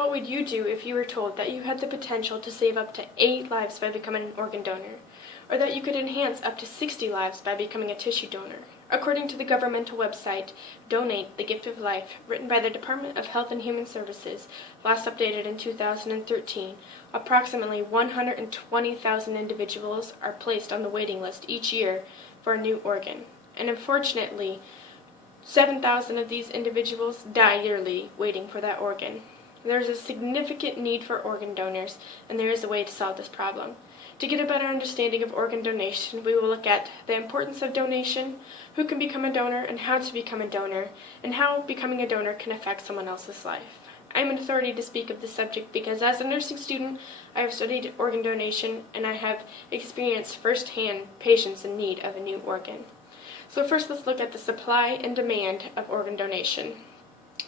What would you do if you were told that you had the potential to save up to 8 lives by becoming an organ donor, or that you could enhance up to 60 lives by becoming a tissue donor? According to the governmental website, Donate the Gift of Life, written by the Department of Health and Human Services, last updated in 2013, approximately 120,000 individuals are placed on the waiting list each year for a new organ. And unfortunately, 7,000 of these individuals die yearly waiting for that organ. There is a significant need for organ donors, and there is a way to solve this problem. To get a better understanding of organ donation, we will look at the importance of donation, who can become a donor, and how to become a donor, and how becoming a donor can affect someone else's life. I am an authority to speak of this subject because as a nursing student, I have studied organ donation, and I have experienced firsthand patients in need of a new organ. So first, let's look at the supply and demand of organ donation.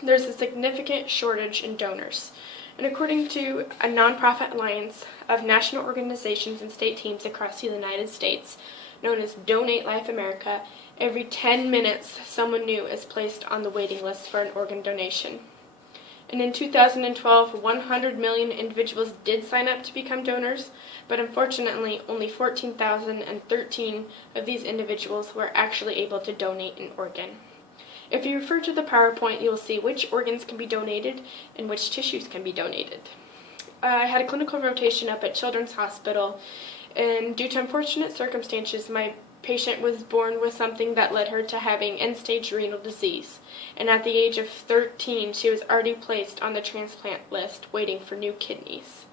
There's a significant shortage in donors, and according to a nonprofit alliance of national organizations and state teams across the United States, known as Donate Life America, every 10 minutes someone new is placed on the waiting list for an organ donation. And in 2012, 100 million individuals did sign up to become donors, but unfortunately only 14,013 of these individuals were actually able to donate an organ. If you refer to the PowerPoint, you'll see which organs can be donated and which tissues can be donated. I had a clinical rotation up at Children's Hospital, and due to unfortunate circumstances, my patient was born with something that led her to having end-stage renal disease, and at the age of 13, she was already placed on the transplant list waiting for new kidneys.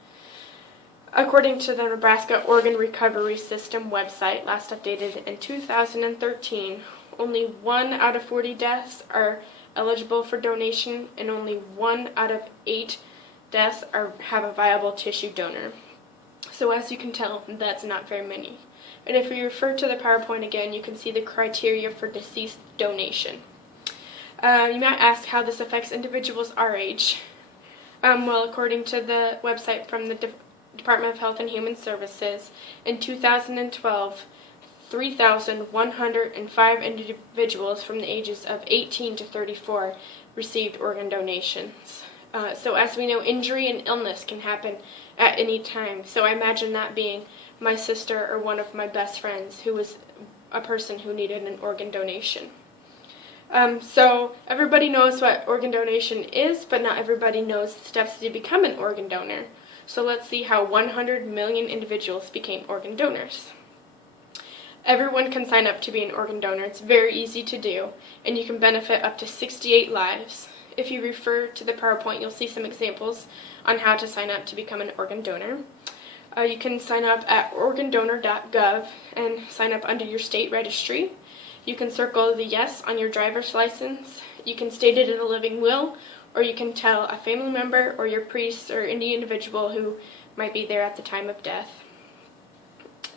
According to the Nebraska Organ Recovery System website, last updated in 2013, only 1 out of 40 deaths are eligible for donation, and only 1 out of 8 deaths have a viable tissue donor. So as you can tell, that's not very many. And if we refer to the PowerPoint again, you can see the criteria for deceased donation. You might ask how this affects individuals our age. Well, according to the website from the Department of Health and Human Services, in 2012, 3,105 individuals from the ages of 18 to 34 received organ donations. So as we know, injury and illness can happen at any time. So I imagine that being my sister or one of my best friends who was a person who needed an organ donation. So everybody knows what organ donation is, but not everybody knows the steps to become an organ donor. So let's see how 100 million individuals became organ donors. Everyone can sign up to be an organ donor. It's very easy to do, and you can benefit up to 68 lives. If you refer to the PowerPoint, you'll see some examples on how to sign up to become an organ donor. You can sign up at organdonor.gov and sign up under your state registry. You can circle the yes on your driver's license. You can state it in a living will, or you can tell a family member or your priest or any individual who might be there at the time of death.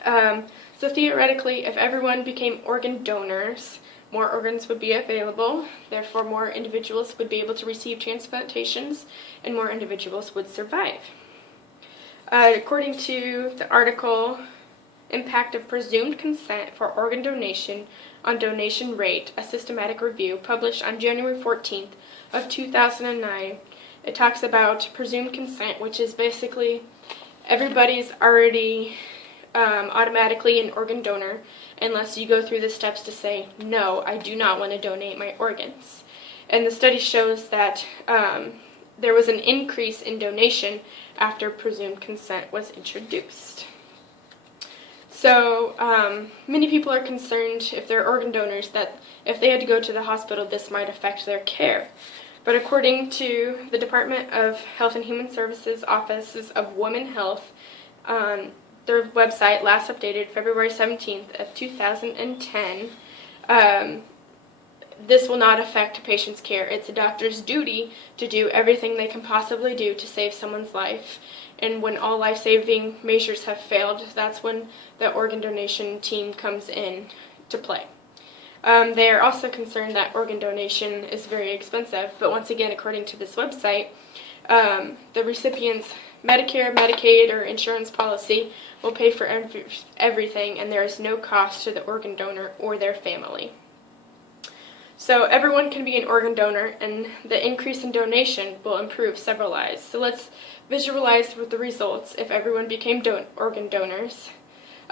So theoretically, if everyone became organ donors, more organs would be available, therefore more individuals would be able to receive transplantations, and more individuals would survive. According to the article, Impact of Presumed Consent for Organ Donation on Donation Rate, a Systematic Review, published on January 14th of 2009, it talks about presumed consent, which is basically everybody's already automatically an organ donor unless you go through the steps to say, no, I do not want to donate my organs. And the study shows that there was an increase in donation after presumed consent was introduced. So many people are concerned, if they're organ donors, that if they had to go to the hospital, this might affect their care. But according to the Department of Health and Human Services Offices of Women Health, their website, last updated February 17th of 2010, this will not affect a patient's care. It's a doctor's duty to do everything they can possibly do to save someone's life. And when all life-saving measures have failed, that's when the organ donation team comes in to play. They are also concerned that organ donation is very expensive, but once again, according to this website, the recipient's Medicare, Medicaid, or insurance policy will pay for everything, and there is no cost to the organ donor or their family. So everyone can be an organ donor, and the increase in donation will improve several lives. So let's visualize with the results if everyone became organ donors.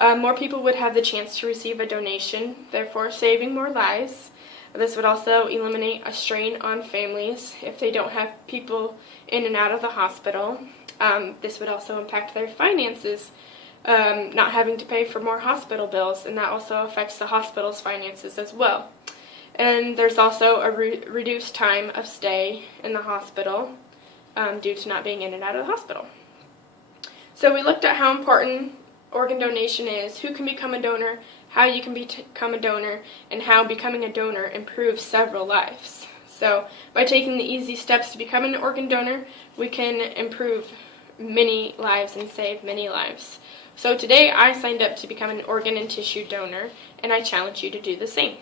More people would have the chance to receive a donation, therefore saving more lives. This would also eliminate a strain on families if they don't have people in and out of the hospital. This would also impact their finances, not having to pay for more hospital bills, and that also affects the hospital's finances as well. And there's also a reduced time of stay in the hospital due to not being in and out of the hospital. So we looked at how important organ donation is, who can become a donor, how you can become a donor, and how becoming a donor improves several lives. So by taking the easy steps to become an organ donor, we can improve many lives and save many lives. So today I signed up to become an organ and tissue donor, and I challenge you to do the same.